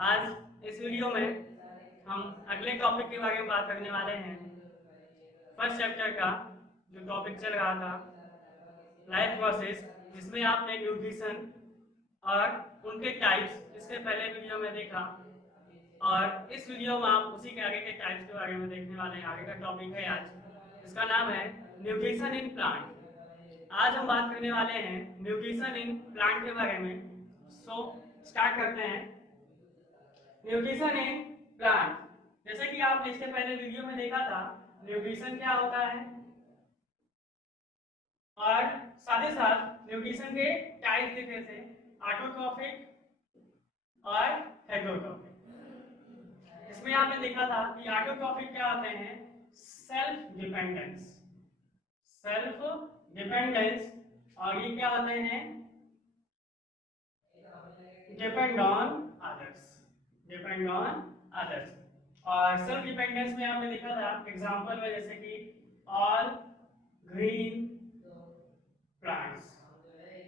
आज इस वीडियो में हम अगले टॉपिक के बारे में बात करने वाले हैं। फर्स्ट चैप्टर का जो टॉपिक चल रहा था लाइफ प्रोसेस, जिसमें आपने न्यूट्रिशन और उनके टाइप्स इसके पहले वीडियो में देखा, और इस वीडियो में आप उसी के आगे के टाइप्स के बारे में देखने वाले हैं। आगे का टॉपिक है आज, इसका नाम है न्यूट्रिशन इन प्लांट। आज हम बात करने वाले हैं न्यूट्रिशन इन प्लांट के बारे में। सो स्टार्ट करते हैं। न्यूट्रिशन इन प्लांट, जैसे कि आपने इसके पहले वीडियो में देखा था, न्यूट्रिशन क्या होता है और साथ ही साथ न्यूट्रिशन के टाइप देखे थे, ऑटोट्रॉफिक और हेटेरोट्रॉफिक। इसमें आपने देखा था कि ऑटोट्रॉफिक क्या होते हैं, सेल्फ डिपेंडेंस, सेल्फ डिपेंडेंस, और ये क्या होते हैं, depend on others, depend on others. और सेल्फ डिपेंडेंस में आपने देखा था एग्जांपल में, जैसे कि all green plants,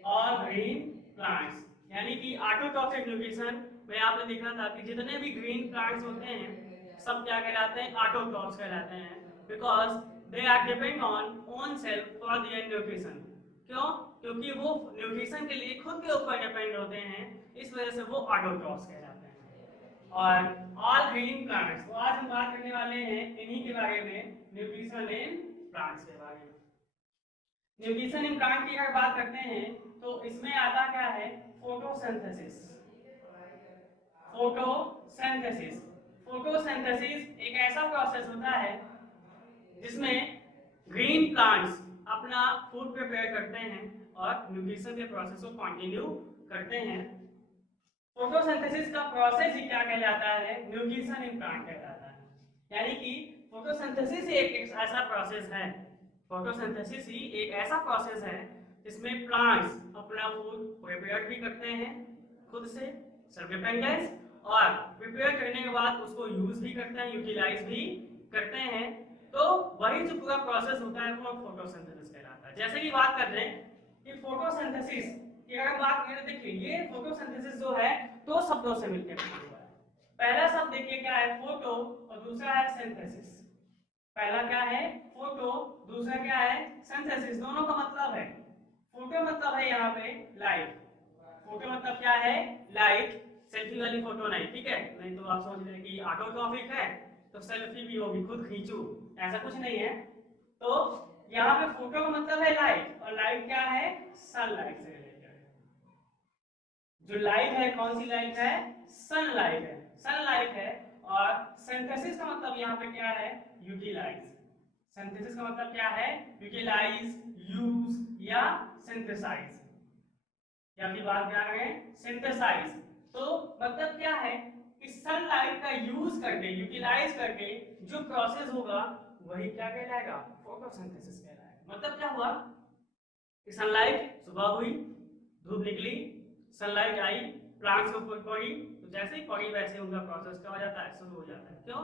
all green plants, यानी कि ऑटोट्रॉफिक न्यूट्रिशन में आपने देखा था कि जितने भी ग्रीन प्लांट्स होते हैं सब क्या कहलाते हैं, ऑटोट्रॉफ्स कहलाते हैं, because they are depend on own self for their nutrition. क्यों? क्योंकि वो न्यूट्रिशन के लिए खुद के ऊपर डिपेंड होते हैं, इस वजह से वो ऑटोट्रॉफ्स कहलाते हैं। और ऑल ग्रीन प्लांट्स, तो आज हम बात करने वाले हैं इन्हीं के बारे में, न्यूट्रिशन इन प्लांट्स के बारे में। न्यूट्रिशन इन प्लांट की अगर बात करते हैं तो इसमें आता क्या है, फोटोसिंथेसिस। फोटोसिंथेसिस, फोटोसिंथेसिस एक ऐसा प्रोसेस होता है जिसमें ग्रीन प्लांट्स अपना फूड प्रिपेयर करते हैं और न्यूट्रिशन के प्रोसेस को कंटिन्यू करते हैं। फोटोसिंथेसिस का प्रोसेस ही क्या कहलाता है, न्यूट्रिशन इन प्लांट कहलाता है। यानी कि फोटोसिंथेसिस एक ऐसा प्रोसेस है, फोटोसिंथेसिस ही एक ऐसा प्रोसेस है जिसमें प्लांट्स अपना फूड प्रिपेयर भी करते हैं खुद से, सेल्फ डिपेंडेंस, और प्रिपेयर करने के बाद उसको यूज भी करते हैं, यूटिलाइज भी करते हैं। तो वही जो पूरा प्रोसेस होता है वो फोटोसिंथेसिस कहलाता है। जैसे कि बात कर रहे हैं कि फोटोसिंथेसिस की अगर बात करें, देखिए ये फोटोसिंथेसिस जो है दो शब्दों से मिलकर बना हुआ है। पहला शब्द देखिए क्या है, फोटो, और दूसरा है सिंथेसिस। पहला क्या है, फोटो, दूसरा क्या है, सिंथेसिस। दोनों का मतलब है, फोटो मतलब है यहाँ पे लाइट, फोटो मतलब क्या है, लाइट। सेल्फी वाली फोटो नहीं, ठीक है, नहीं तो आप सोच रहे हैं कि ऑटोट्रॉफिक है तो सेल्फी भी होगी, खुद खींचू, ऐसा कुछ नहीं है। तो यहाँ पे फोटो का मतलब है लाइट, और लाइट क्या है, सनलाइट से रिलेटेड। जो लाइट है कौन सी लाइट है, सनलाइट है, सनलाइट है। और सिंथेसिस का मतलब यहाँ पे क्या है, यूटिलाइज। सिंथेसिस का मतलब क्या है, यूटिलाइज, यूज या सिंथेसाइज, या फिर बात क्या करें, सिंथेसाइज। तो मतलब क्या है कि सनलाइट का यूज करके, यूटिलाइज करके जो प्रोसेस होगा वही क्या कहलाएगा, फोटोसिंथेसिस कहलाएगा। मतलब क्या हुआ कि सनलाइट सुबह हुई, धूप निकली, सनलाइट आई, प्लांट्स के ऊपर पड़ी, तो जैसे ही पड़ी वैसे उनका प्रोसेस क्या हो जाता है, शुरू हो जाता है। क्यों?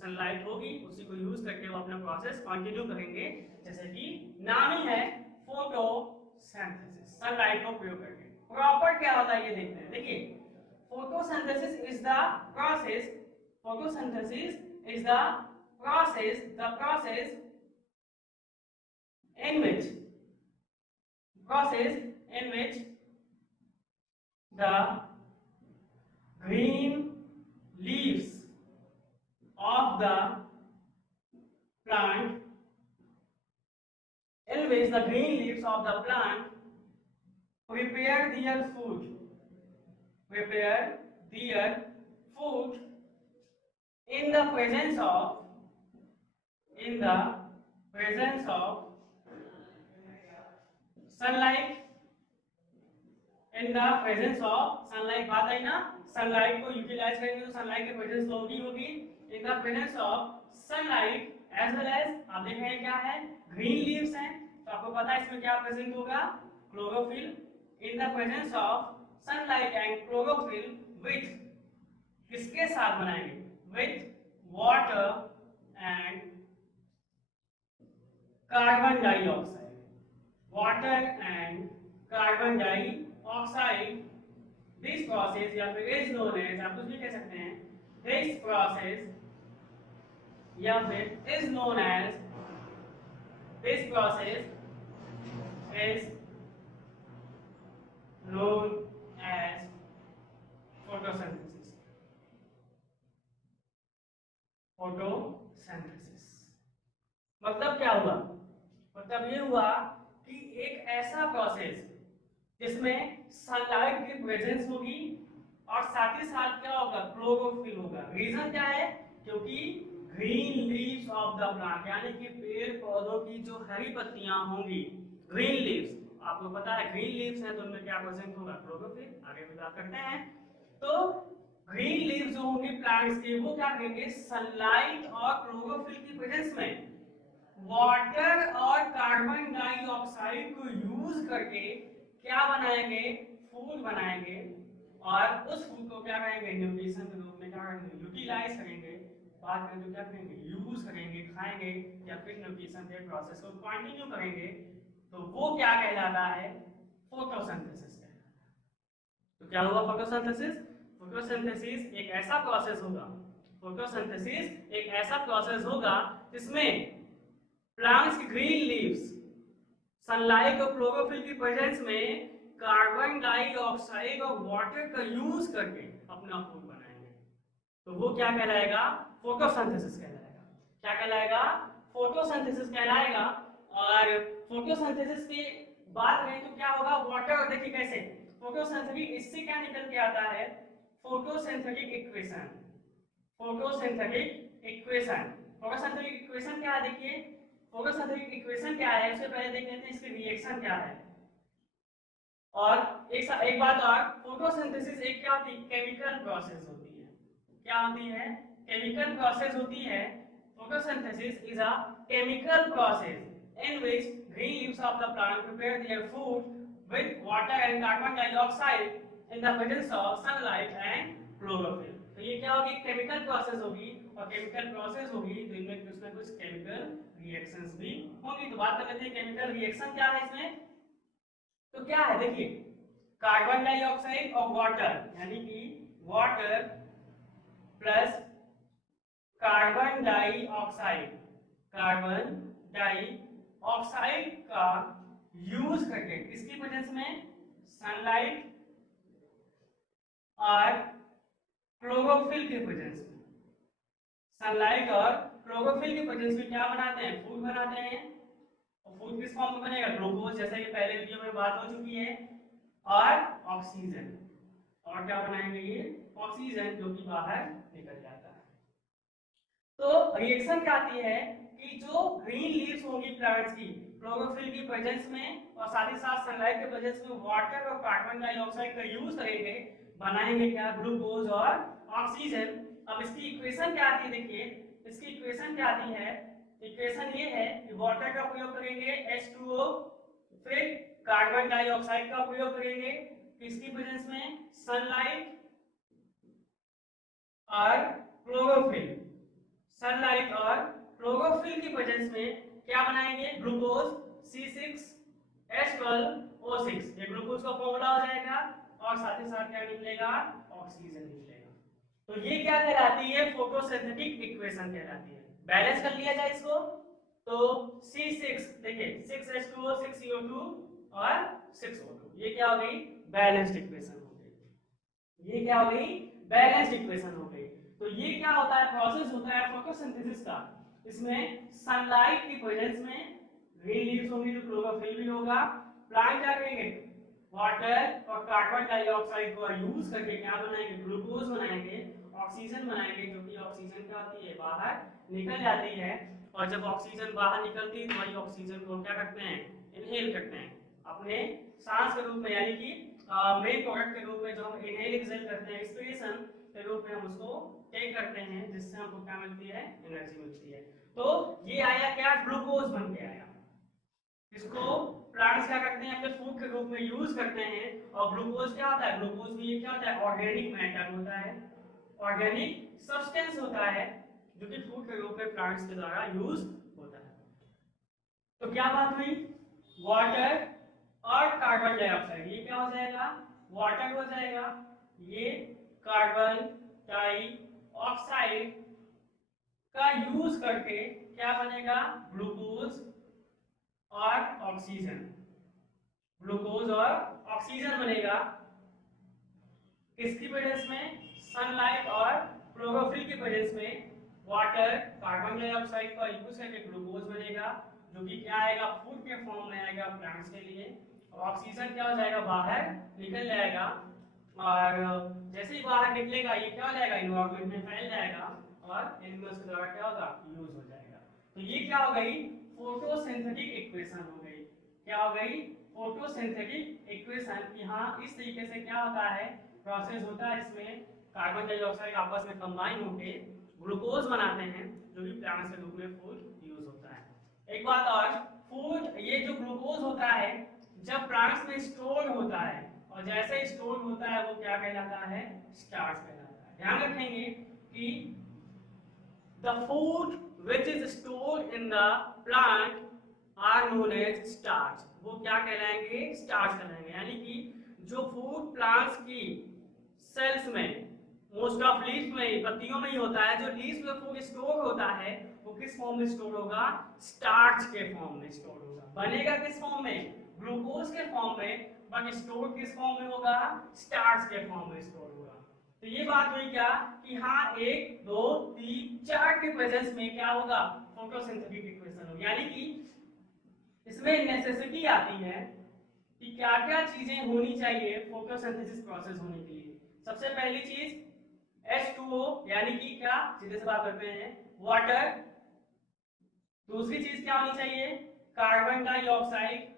सनलाइट होगी, उसी को यूज करके वो अपना प्रोसेस कंटिन्यू करेंगे, जैसे कि नाम ही है फोटोसिंथेसिस, सनलाइट का प्रयोग करके। प्रॉपर क्या होता है ये देखते हैं। देखिए, photosynthesis is the process, photosynthesis is the process in which process in which the green leaves of the plant, in which the green leaves of the plant prepare their food, prepare their food in the presence of, in the presence of sunlight, in the presence of sunlight. बात आई ना, sunlight को utilise करेंगे तो sunlight की presence तो होगी। In the presence of sunlight as well as, आप देख रहे हैं क्या है, ग्रीन लीव्स हैं, तो आपको पता है इसमें क्या प्रेजेंट होगा, chlorophyll. In the presence of sunlight and chlorophyll with, किसके साथ बनाएंगे, with water and carbon dioxide, water and carbon dioxide this process या फिर इज नोन एज, आप कुछ भी कह सकते हैं, दिस प्रोसेस या फिर is known as, this process is known as photosynthesis. photosynthesis मतलब क्या हुआ? मतलब ये हुआ कि एक ऐसा प्रोसेस जिसमें सनलाइट की प्रेजेंस होगी और साथ ही साथ क्या होगा, क्लोरोफिल होगा। रीजन क्या है? क्योंकि green leaves of the plant, यानी कि पेड़ पौधों की जो हरी पत्तियां होंगी, ग्रीन लीव्स, आपको पता है ग्रीन लीव्स है तो उनमें क्या प्रेजेंट होगा, क्लोरोफिल। आगे भी बात करते हैं। तो ग्रीन लीव्स जो होंगी प्लांट्स की, वो क्या करेंगे, सनलाइट और क्लोरोफिल की प्रेजेंस में वाटर और कार्बन डाइऑक्साइड को यूज करके क्या बनाएंगे, फूड बनाएंगे। और उस फूड को क्या करेंगे, न्यूट्रिशन के रूप में क्या करेंगे, यूटिलाइज करेंगे। बाद में जो क्या करेंगे, यूज करेंगे, खाएंगे या फिर न्यूट्रिशन के प्रोसेस को कंटिन्यू करेंगे। तो वो क्या कहलाता है, फोटोसिंथेसिस कहलाता है। तो क्या हुआ फोटोसिंथेसिस? फोटोसिंथेसिस एक ऐसा प्रोसेस होगा, फोटोसिंथेसिस एक ऐसा प्रोसेस होगा जिसमें प्लांट्स की ग्रीन लीव्स सनलाइट और क्लोरोफिल की प्रेजेंस में कार्बन डाइऑक्साइड और वाटर का यूज करके अपना फूड बनाएंगे। तो वो क्या कहलाएगा, फोटोसिंथेसिस कहलाएगा। क्या कहलाएगा, फोटोसिंथेसिस कहलाएगा। और फोटोसिंथेसिस की बात करें तो क्या होगा, वाटर, देखिए कैसे फोटोसिंथेटिक, इससे क्या निकल के आता है, photosynthetic equation. Photosynthetic equation, photosynthetic equation क्या है, देखिए फोटोसिंथेटिक इक्वेशन क्या है, उससे पहले देख लेते हैं इसकी रिएक्शन क्या है। और एक बात और, फोटोसिंथेसिस एक क्या होती है, केमिकल प्रोसेस होती है। क्या होती है, केमिकल प्रोसेस होती है। Photosynthesis is a chemical process in which green leaves of the plant prepare their food with water and carbon dioxide in the presence of sunlight and chlorophyll। तो ये क्या होगी, केमिकल प्रोसेस होगी। और chemical process होगी तो इनमें कुछ ना कुछ केमिकल रिएक्शंस भी होंगी। तो बात कर लेते हैं केमिकल रिएक्शन क्या है इसमें। तो क्या है, देखिए कार्बन डाइऑक्साइड और वाटर, यानी कि water plus carbon dioxide, carbon dioxide का यूज करके किसकी प्रेजेंस में, सनलाइट और क्लोरोफिल की प्रेजेंस में, सनलाइट और क्लोरोफिल की प्रेजेंस में क्या बनाते हैं, फूड बनाते हैं। और फूड किस फॉर्म में बनेगा, ग्लूकोज, जैसे कि पहले वीडियो में बात हो चुकी है, और ऑक्सीजन। और क्या बनाएंगे, ये ऑक्सीजन जो कि बाहर निकल जाता है। तो रिएक्शन क्या आती है कि जो ग्रीन लीव्स होंगी प्लांट्स की, क्लोरोफिल की प्रेजेंस में और साथ ही साथ सनलाइट के प्रेजेंस में वाटर और कार्बन डाइऑक्साइड का यूज करेंगे, बनाएंगे क्या, ग्लूकोज और ऑक्सीजन। अब इसकी इक्वेशन क्या आती है, देखिए इसकी इक्वेशन क्या आती है, इक्वेशन ये है कि वाटर का प्रयोग करेंगे H2O, फिर कार्बन डाइऑक्साइड का प्रयोग करेंगे किसकी प्रेजेंस में, सनलाइट और क्लोरोफिल, सनलाइट और क्लोरोफिल की प्रेजेंस में क्या बनाएंगे, ग्लूकोज C6H12O6। ये ग्लूकोज का फॉर्मूला हो जाएगा और साथ ही साथ क्या निकलेगा, ऑक्सीजन निकलेगा। तो ये क्या कहलाती है, फोटोसिंथेटिक इक्वेशन कहलाती है। बैलेंस कर लिया जाए इसको तो C6, देखिए 6H2O 6CO2 और 6O2, ये क्या हो गई, बैलेंस्ड इक्वेशन हो गई। ये क्या हो गई, बैलेंस्ड इक्वेशन हो गई। तो ये क्या होता है, प्रोसेस होता है फोटोसिंथेसिस का। इसमें सनलाइट की प्रेजेंस में ग्रीन लीव्स होंगी तो क्लोरोफिल भी होगा। प्लांट क्या करेंगे, वाटर और कार्बन डाइऑक्साइड को यूज करके क्या बनाएंगे, ग्लूकोज बनाएंगे, ऑक्सीजन बनाएंगे, जो कि ऑक्सीजन क्या होती है, बाहर निकल जाती है। और जब ऑक्सीजन बाहर निकलती है तो वही ऑक्सीजन को क्या करते हैं, इनहेल करते हैं अपने सांस के रूप में, यानी कि मेन प्रोडक्ट के रूप में जो हम इनहेल एक्सहेल करते हैं, एक्सपीरेशन के रूप में हम उसको टेक करते हैं, जिससे हमको क्या मिलती है, एनर्जी मिलती है। तो ये आया क्या, ग्लूकोज बन के आया। इसको प्लांट्स क्या करते हैं, अपने फूड के रूप में यूज करते हैं। और ग्लूकोज क्या होता है, ग्लूकोज भी क्या होता है, ऑर्गेनिक मैटर होता है, ऑर्गेनिक सब्सटेंस होता है जो कि फूड के रूप में प्लांट्स के द्वारा यूज होता है। तो क्या बात हुई, वाटर और कार्बन डाइऑक्साइड, ये क्या हो जाएगा, वाटर हो जाएगा ये कार्बन डाइऑक्साइड का यूज करके क्या बनेगा, ग्लूकोज और ऑक्सीजन, ग्लूकोज और ऑक्सीजन बनेगा। किसकी प्रेजेंस में, सनलाइट और क्लोरोफिल की प्रेजेंस में वाटर कार्बन डाइऑक्साइड का यूज करके ग्लूकोज बनेगा, जो कि क्या आएगा, फूड के फॉर्म में आएगा प्लांट्स के लिए, और ऑक्सीजन क्या हो जाएगा, बाहर निकल जाएगा, और जैसे ही बाहर निकलेगा ये क्या हो जाएगा, इन्वायरमेंट में फैल जाएगा और एनिमल्स के द्वारा क्या होगा, यूज हो जाएगा। तो ये क्या हो गई, फोटोसिंथेटिक इक्वेशन हो गई। क्या हो गई, फोटोसिंथेटिक इक्वेशन। यहाँ इस तरीके से क्या होता है, प्रोसेस होता है, इसमें कार्बन डाइऑक्साइड आपस में कंबाइन होके ग्लूकोज बनाते हैं, जो कि प्लांट्स के रूप में फूड यूज होता है। एक बात और, फूड, ये जो ग्लूकोज होता है जब प्लांट्स में स्टोर होता है, और जैसे ही स्टोर होता है वो क्या कहलाता है, स्टार्च कहलाता है। ध्यान रखेंगे कि the food which is stored in the plant are known as starch. वो क्या कहलाएंगे, स्टार्च कहलाएंगे। यानी कि जो फूड प्लांट्स की सेल्स में, मोस्ट ऑफ लीव्स में, पत्तियों में ही होता है, जो लीव्स में फूड स्टोर होता है वो किस फॉर्म में स्टोर होगा, स्टार्च के फॉर्म में स्टोर होगा। बनेगा किस फॉर्म में, ग्लूकोज के फॉर्म में, बट स्टोर किस फॉर्म में होगा, स्टार्च के फॉर्म में स्टोर होगा। तो ये बात हुई क्या कि हाँ, 1 2 3 4 के प्रेजेंस में क्या होगा, फोटोसिंथेटिक इक्वेशन होगी। यानी कि इसमें नेसेसिटी आती है कि क्या क्या चीजें होनी चाहिए फोटोसिंथेसिस प्रोसेस होने के लिए। सबसे पहली चीज H2O, यानी कि क्या, सीधे से बात करते हैं, वाटर। दूसरी चीज क्या होनी चाहिए, कार्बन डाइऑक्साइड।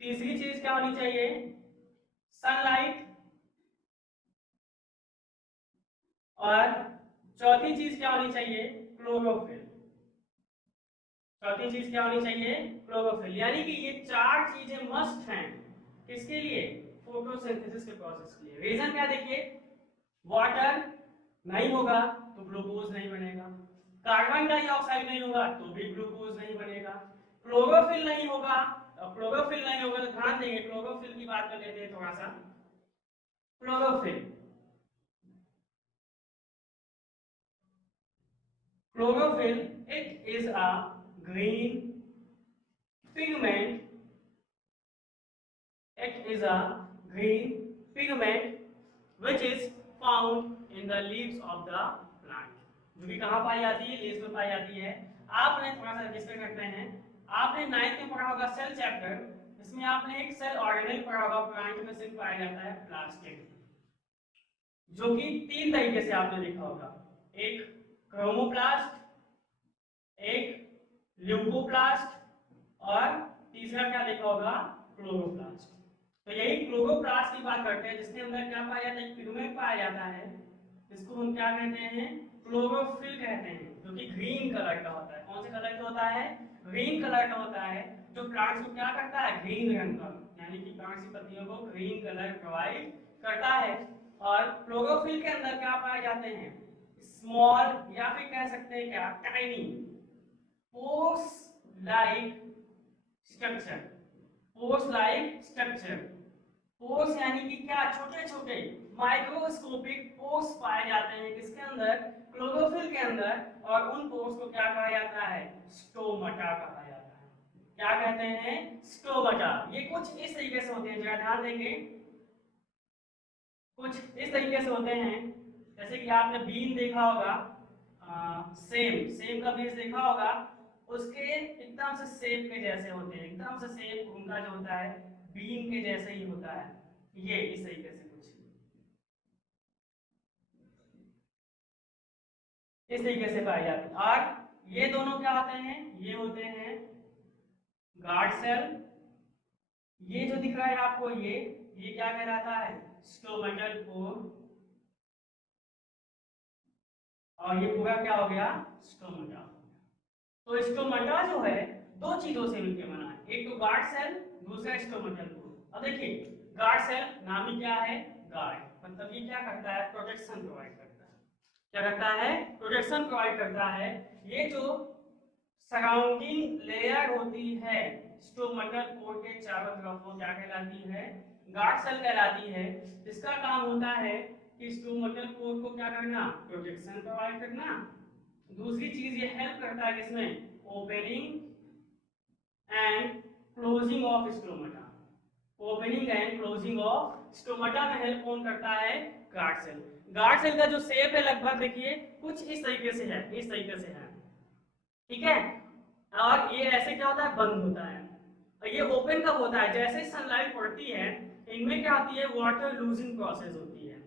तीसरी चीज क्या होनी चाहिए, सनलाइट। और चौथी चीज क्या होनी चाहिए, क्लोरोफिल। चौथी चीज क्या होनी चाहिए, क्लोरोफिल। यानी कि ये 4 चीजें मस्ट हैं किसके लिए, फोटोसिंथेसिस के प्रोसेस के लिए। रीजन क्या, देखिए, वाटर नहीं होगा तो ग्लूकोज नहीं बनेगा, कार्बन डाइऑक्साइड नहीं होगा तो भी ग्लूकोज नहीं बनेगा, क्लोरोफिल नहीं होगा, और क्लोरोफिल नहीं होगा तो ध्यान देंगे, क्लोरोफिल की बात कर लेते हैं थोड़ा सा। Chlorophyll, chlorophyll, it is a green pigment. It is a green pigment which is found in the leaves of the plant. जो कि कहाँ पाई जाती है, लीव्स में पाई जाती है। आपने थोड़ा सा डिस्कस करते हैं, आपने 9th में पढ़ा होगा सेल चैप्टर, इसमें आपने एक सेल ऑर्गेनेल पढ़ा होगा, प्लांट में सिर्फ पाया जाता है प्लास्टिड, जो कि 3 तरीके से आपने लिखा होगा, एक क्रोमोप्लास्ट, एक ल्यूकोप्लास्ट, और तीसरा क्या देखा होगा, क्लोरोप्लास्ट। तो यही क्लोरोप्लास्ट की बात करते हैं, जिसके अंदर क्या पाया जाता है, पिगमेंट पाया जाता है। इसको हम क्या कहते हैं, क्लोरोफिल कहते हैं, जो कि ग्रीन कलर का होता है। कौन से कलर का होता है, ग्रीन कलर का होता है, जो प्लांट्स को क्या करता है, ग्रीन रंग का, यानी कि प्लांट्स की पत्तियों को ग्रीन कलर प्रोवाइड करता है। और क्लोरोफिल के अंदर क्या पाए जाते हैं, स्मॉल, या फिर कह सकते हैं क्या, tiny pores like structure. Pores like structure, pores यानी कि क्या, छोटे छोटे माइक्रोस्कोपिक पोर्स पाए जाते हैं किसके अंदर, क्लोरोफिल के अंदर, और उन पोर्स को क्या कहा जाता है, स्टोमाटा कहा जाता है। क्या कहते हैं, स्टोमाटा। ये कुछ इस तरीके से होते हैं, जरा ध्यान देंगे, कुछ इस तरीके से होते हैं। जैसे कि आपने बीन देखा होगा, सेम का बीज देखा होगा, उसके एकदम से सेब के जैसे होते हैं, एकदम से सेब उनका जो होता है बीन के जैसे ही होता है। ये इस तरीके से कुछ इस तरीके से पाए जाते हैं। और ये दोनों क्या होते हैं, ये होते हैं गार्ड सेल। ये जो दिख रहा है आपको, ये क्या कहलाता है, स्टोमेटल पोर, और ये पूरा क्या हो गया, स्टोमेटा। तो स्टोमेटा जो है 2 चीजों से मिलकर बना है, एक तो गार्ड सेल, दूसरा स्टोमेटल पोर। अब देखिए, गार्ड सेल नाम ही क्या है, गार्ड, मतलब ये क्या करता है, प्रोटेक्शन प्रोवाइड करता है। क्या करता है, प्रोटेक्शन प्रोवाइड करता है। ये जो सराउंडिंग लेयर होती है स्टोमेटल पोर के चारों तरफ, वो क्या कहलाती है, गार्ड सेल कहलाती है, जिसका काम होता है कि स्टोमेटल पोर को क्या करना, प्रोटेक्शन प्रोवाइड करना। दूसरी चीज ये हेल्प करता है किसमें, opening and closing of stomata. Opening and closing of stomata में हेल्प कौन करता है, गार्ड सेल। गार्ड सेल का जो शेप है लगभग देखिए कुछ इस तरीके से है, इस तरीके से है, ठीक है। और ये ऐसे क्या होता है, बंद होता है। और ये ओपन कब होता है, जैसे सनलाइट पड़ती है इनमें क्या होती है, वाटर लूजिंग प्रोसेस होती है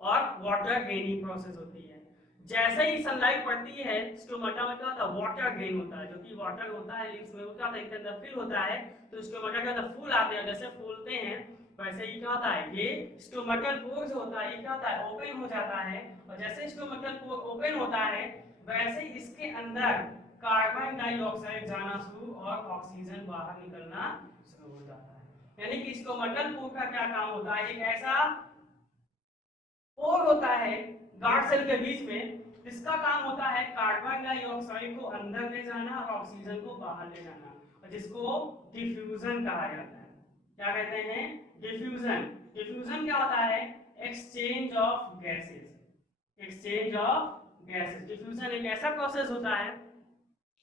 और वाटर गेनिंग प्रोसेस होती है। जैसे ही सनलाइट पड़ती है स्टोमेटा में क्या होता है, वाटर गेन होता है, जो कि वाटर होता है लीव्स में वो क्या होता है, इसके अंदर फिल होता है, तो स्टोमेटा के अंदर फूल आते हैं, जैसे फूलते हैं वैसे ही क्या होता है, ये स्टोमेटल पोर जो होता है ये क्या होता है, ओपन हो जाता है। और जैसे स्टोमेटल पोर ओपन होता है वैसे इसके अंदर कार्बन डाइऑक्साइड जाना शुरू और ऑक्सीजन बाहर निकलना शुरू हो जाता है। यानी कि स्टोमेटल पोर का क्या काम होता है, एक ऐसा पोर होता है गार्ड सेल के बीच में जिसका काम होता है कार्बन डाइऑक्साइड को अंदर ले जाना और ऑक्सीजन को बाहर ले जाना, और जिसको डिफ्यूजन कहा जाता है। क्या कहते हैं, डिफ्यूजन। डिफ्यूजन क्या होता है, exchange of gases, exchange of gases. Diffusion एक ऐसा प्रोसेस होता है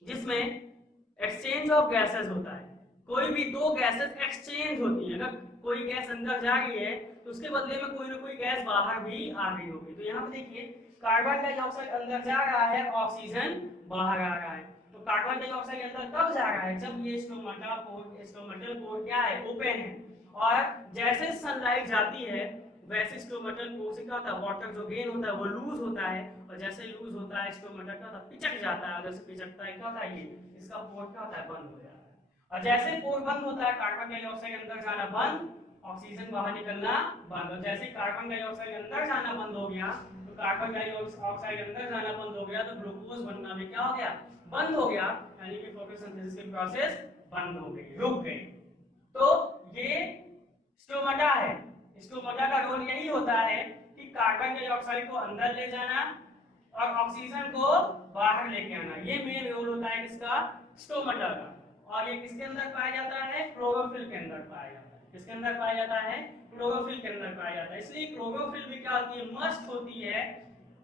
जिसमें एक्सचेंज ऑफ गैसेस होता है। कोई भी दो गैसेस एक्सचेंज होती है, अगर कोई गैस अंदर जा रही है तो उसके बदले में कोई ना कोई गैस बाहर भी आ रही होगी। तो यहाँ पे देखिए कार्बन डाइऑक्साइड अंदर जा रहा है, ऑक्सीजन बाहर आ रहा है। तो कार्बन डाइऑक्साइड अंदर कब जा रहा है, जब ये स्टोमेटल पोर क्या है, ओपन है। और जैसे सनलाइट जाती है वैसे स्टोमेटल पोर से क्या होता है, वाटर जो गेन होता है वो लूज होता है, और जैसे लूज होता है स्टोमेटल क्या होता है, पिचक जाता है, और जैसे पिचकता है क्या होता है, ये इसका पोर क्या होता है, बंद हो जाता है। और जैसे पोर बंद होता है कार्बन डाइऑक्साइड अंदर जाना बंद, ऑक्सीजन बाहर निकलना बंद। और जैसे कार्बन डाइऑक्साइड अंदर जाना बंद हो गया, तो कार्बन डाइऑक्साइड अंदर जाना बंद हो गया तो ग्लूकोज बनना भी क्या हो गया, बंद हो गया। यानी कि फोटोसिंथेसिस की प्रोसेस बंद हो गई, रुक गई। तो ये स्टोमेटा है। स्टोमेटा का रोल यही होता है कि कार्बन डाइऑक्साइड को अंदर ले जाना और ऑक्सीजन को बाहर लेके आना। ये मेन रोल होता है किसका, स्टोमेटा का। और ये किसके अंदर पाया जाता है, क्लोरोफिल के अंदर पाया जाता है। किसके अंदर पाया जाता है, क्लोरोफिल के अंदर पाया जाता है। इसलिए क्लोरोफिल भी क्या होती है, मस्ट होती है,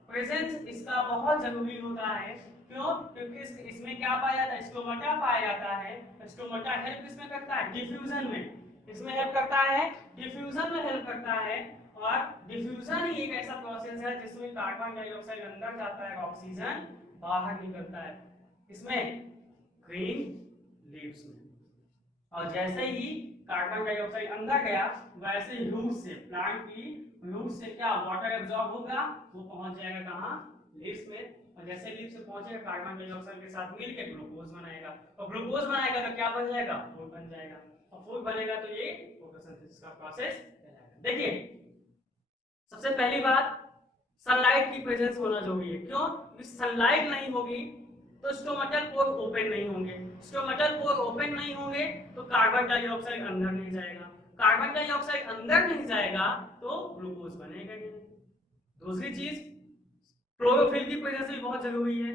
प्रेजेंस इसका बहुत जरूरी होता है। क्यों, क्योंकि इसमें क्या पाया जाता है, स्टोमेटा पाया जाता है। स्टोमेटा हेल्प किसमें करता है, डिफ्यूजन में। इसमें हेल्प करता है, डिफ्यूजन में हेल्प करता है। और डिफ्यूजन ही एक ऐसा प्रोसेस है जिसमें कार्बन डाइऑक्साइड अंदर जाता है, ऑक्सीजन बाहर निकलता है। इसमें ग्रीन लीव्स में। और जैसे ही कार्बन डाइऑक्साइड अंदर गया वैसे ही रूट से, प्लांट की रूट से क्या वाटर एब्जॉर्ब होगा, वो पहुंच जाएगा कहाँ, लीव्स में। और जैसे लीव्स से पहुंचेगा कार्बन डाइऑक्साइड के साथ मिलकर ग्लूकोज बनाएगा, और ग्लूकोज बनाएगा तो क्या बन जाएगा, फूड बन जाएगा। और फूड बनेगा तो ये फोटोसिंथेसिस का प्रोसेस कहलाएगा। देखिए सबसे पहली बात, सनलाइट की प्रेजेंस होना जरूरी है। क्यों, क्योंकि सनलाइट नहीं होगी तो स्टोमेटल पोर ओपन नहीं होंगे। स्टोमेटल पोर ओपन नहीं होंगे तो कार्बन डाइऑक्साइड अंदर नहीं जाएगा। कार्बन डाइऑक्साइड अंदर नहीं जाएगा तो ग्लूकोज बनेगा नहीं। दूसरी चीज, क्लोरोफिल की प्रेजेंस भी बहुत जरूरी है।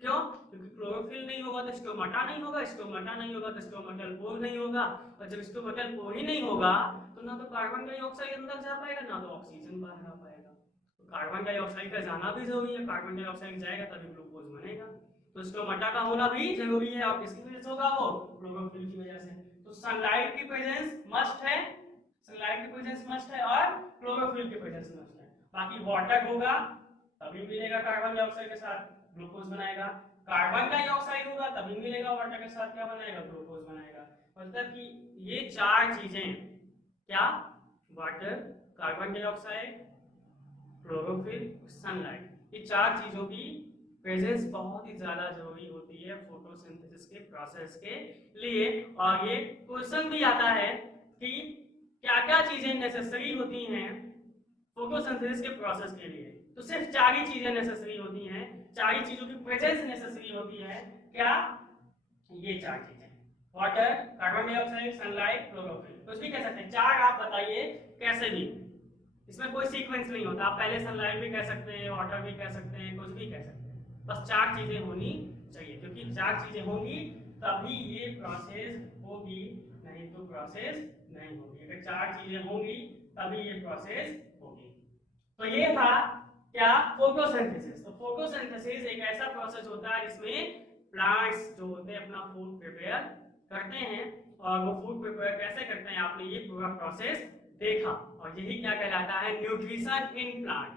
क्यों, क्योंकि क्लोरोफिल नहीं होगा तो स्टोमेटा नहीं होगा, स्टोमेटा नहीं होगा तो स्टोमेटल पोर नहीं होगा, और जब स्टोमेटल पोर ही नहीं होगा तो ना तो कार्बन डाइऑक्साइड अंदर जा पाएगा ना तो ऑक्सीजन बाहर आ पाएगा। तो कार्बन डाइऑक्साइड का जाना भी जरूरी है, कार्बन डाइऑक्साइड जाएगा तभी ग्लूकोज बनेगा। तो स्टोमेटा का होना भी जरूरी है, और किसकी वजह से होगा, वो क्लोरोफिल की वजह से। तो सनलाइट की प्रेजेंस मस्ट है, सनलाइट की प्रेजेंस मस्ट है, और क्लोरोफिल की प्रेजेंस मस्ट है। बाकी वाटर होगा तभी मिलेगा, कार्बन डाइऑक्साइड के साथ ग्लूकोज बनाएगा। कार्बन डाइऑक्साइड होगा तभी मिलेगा, वाटर के साथ क्या बनाएगा, ग्लूकोज बनाएगा। मतलब कि ये चार चीजें, क्या, water, carbon dioxide, chlorophyll, sunlight, ये चार चीजों की प्रेजेंस बहुत ही ज्यादा जरूरी होती है फोटोसिंथेसिस के प्रोसेस के लिए। और ये क्वेश्चन भी आता है कि क्या क्या चीजें नेसेसरी होती हैं फोटोसिंथेसिस के प्रोसेस के लिए। तो सिर्फ चार ही चीजें नेसेसरी होती हैं, चार ही चीजों की प्रेजेंस नेसेसरी होती है। क्या, ये चार चीजें, water, carbon dioxide, sunlight, chlorophyll. कुछ भी कह सकते हैं, चार आप बताइए कैसे भी, इसमें कोई सीक्वेंस नहीं होता। आप पहले सनलाइट भी कह सकते हैं, वाटर भी कह सकते हैं, कुछ भी कह सकते हैं, बस चार चीजें होनी चाहिए। क्योंकि चार चीजें होंगी तभी ये प्रोसेस होगी, नहीं तो प्रोसेस नहीं होगी। अगर 4 चीजें होंगी तभी ये प्रोसेस होगी। तो ये था क्या, फोटोसिंथेसिस। तो फोटोसिंथेसिस एक ऐसा प्रोसेस होता है जिसमें प्लांट्स जो होते हैं अपना फूड प्रिपेयर करते हैं, और वो फूड प्रिपेयर कैसे करते हैं आपने ये पूरा प्रोसेस देखा, और यही क्या कहलाता है, न्यूट्रिशन इन प्लांट।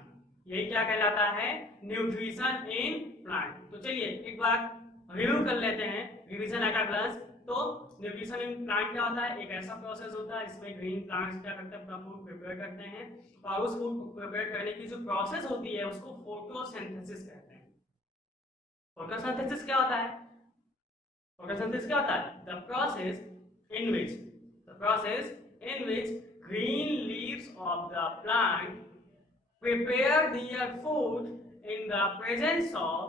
यही क्या कहलाता है, न्यूट्रिशन इन प्लांट। तो चलिए एक बार रिव्यू कर लेते हैं, रिवीजन एट अ ग्लांस। तो न्यूट्रिशन इन प्लांट क्या होता है, एक ऐसा प्रोसेस होता है जिसमें ग्रीन प्लांट्स क्या करते हैं, अपना फूड प्रिपेयर करते हैं, और उस फूड को प्रिपेयर करने की जो प्रोसेस होती है उसको फोटोसिंथेसिस कहते हैं। फोटोसिंथेसिस क्या होता है, फोटोसिंथेसिस क्या होता है, the process in which green leaves of the plant prepare their food in the presence of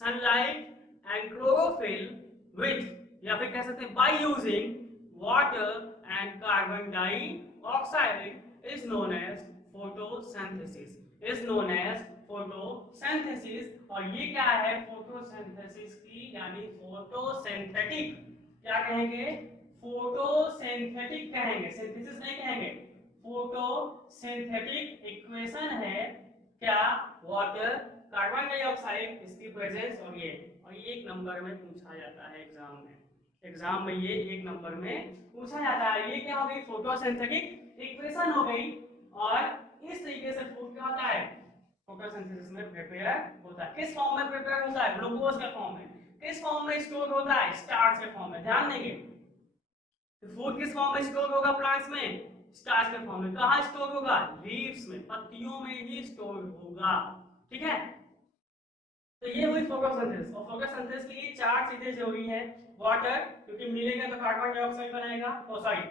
sunlight and chlorophyll with, या फिर कह सकते हैं by using water and carbon dioxide is known as photosynthesis, और ये क्या है, फोटोसिंथेसिस की यानी फोटोसिंथेटिक, क्या कहेंगे, फोटोसिंथेटिक कहेंगे, सिंथेसिस नहीं कहेंगे। फोटोसिंथेटिक इक्वेशन है क्या, वाटर, कार्बन डाइऑक्साइड, इसकी प्रेजेंस, और ये एक नंबर में पूछा जाता है एग्जाम में ये एक नंबर में पूछा जाता है। ये क्या हो गई, फोटोसिंथेटिक इक्वेशन हो गई। और इस तरीके से फूड क्या होता है, फोटोसिंथेसिस में प्रिपेयर होता है। किस फॉर्म में प्रिपेयर होता है, ग्लूकोज के फॉर्म में। किस फॉर्म में स्टोर होता है, स्टार्च के फॉर्म में। ध्यान देंगे, फूड किस फॉर्म में स्टोर होगा प्लांट्स में, स्टार्च के फॉर्म में। कहाँ स्टोर होगा, लीव्स में, पत्तियों में ही स्टोर होगा। ठीक है, तो ये हुई फोटोसिंथेसिस। और फोटोसिंथेसिस के लिए 4 चीजें जरूरी है, वाटर, क्योंकि मिलेगा तो कार्बन डाइऑक्साइड बनेगा,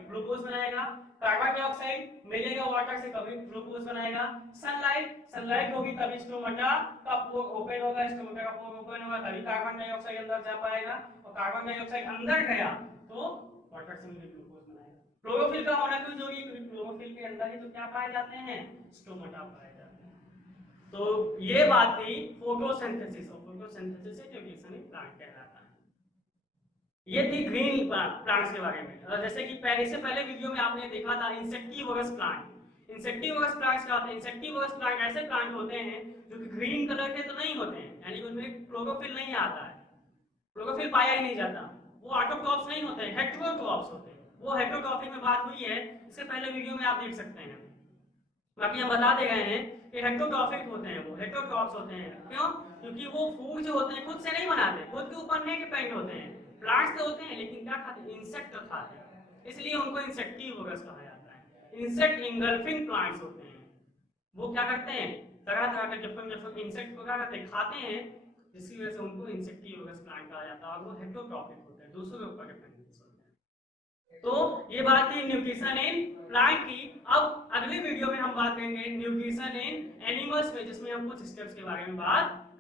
ग्लूकोज बनेगा। कार्बन डाइऑक्साइड मिलेगा वाटर से, कभी ग्लूकोज बनाएगा। सनलाइट होगी तभी स्टोमाटा का पोर ओपन होगा, स्टोमाटा का पोर ओपन होगा तभी कार्बन डाइऑक्साइड अंदर जा पाएगा, और कार्बन डाइऑक्साइड अंदर गया तो वाटर से मिलकर ग्लूकोज बनाएगा। क्लोरोफिल का होना क्यों जरूरी, क्योंकि क्लोरोफिल के अंदर ही तो क्या पाए जाते हैं, स्टोमाटा पाए जाते हैं। तो ये बात थी फोटोसिंथेसिस, और फोटोसिंथेसिस से न्यूट्रिशन इन प्लांट कहलाता है। ये थी ग्रीन प्लांट्स के बारे में। और जैसे कि पहले वीडियो में आपने देखा था इंसेक्टिवोरस प्लांट। इंसेक्टिवोरस प्लांट्स क्या होते हैं, इंसेक्टिवोरस प्लांट ऐसे प्लांट होते हैं जो कि ग्रीन कलर के तो नहीं होते हैं, यानी उनमें क्लोरोफिल नहीं आता है, क्लोरोफिल पाया ही नहीं जाता, वो ऑटोट्रॉप्स नहीं होते हैं, हेटेरोट्रॉप्स होते हैं। वो हेटेरोट्रॉपिक में बात हुई है, इससे पहले वीडियो में आप देख सकते हैं। बाकी हम बता दे गए हैं कि हेटेरोट्रॉपिक होते हैं, वो हेटेरोट्रॉप्स होते हैं। क्यों, क्योंकि वो फूड जो होते हैं खुद से नहीं बनाते, खुद के ऊपर नहीं डिपेंड होते हैं। प्लांट्स तो होते हैं लेकिन क्या खाते हैं, इंसेक्ट खाते हैं, इसलिए उनको इंसेक्टिवोरस कहा जाता है। इंसेक्ट इंगल्फिंग प्लांट्स होते हैं, वो क्या करते हैं, तरह तरह के डिफरेंट इंसेक्ट को क्या करते हैं, खाते हैं, जिसकी वजह से उनको इंसेक्टिवोरस प्लांट कहा जाता है। और वो हेटेरोट्रॉपिक होते हैं, दूसरों के ऊपर डिपेंडेंस होते हैं। तो ये बात थी न्यूट्रिशन इन प्लांट की। अब अगली वीडियो में हम बात करेंगे न्यूट्रिशन इन एनिमल्स में, जिसमें हम कुछ स्टेप्स के बारे में बात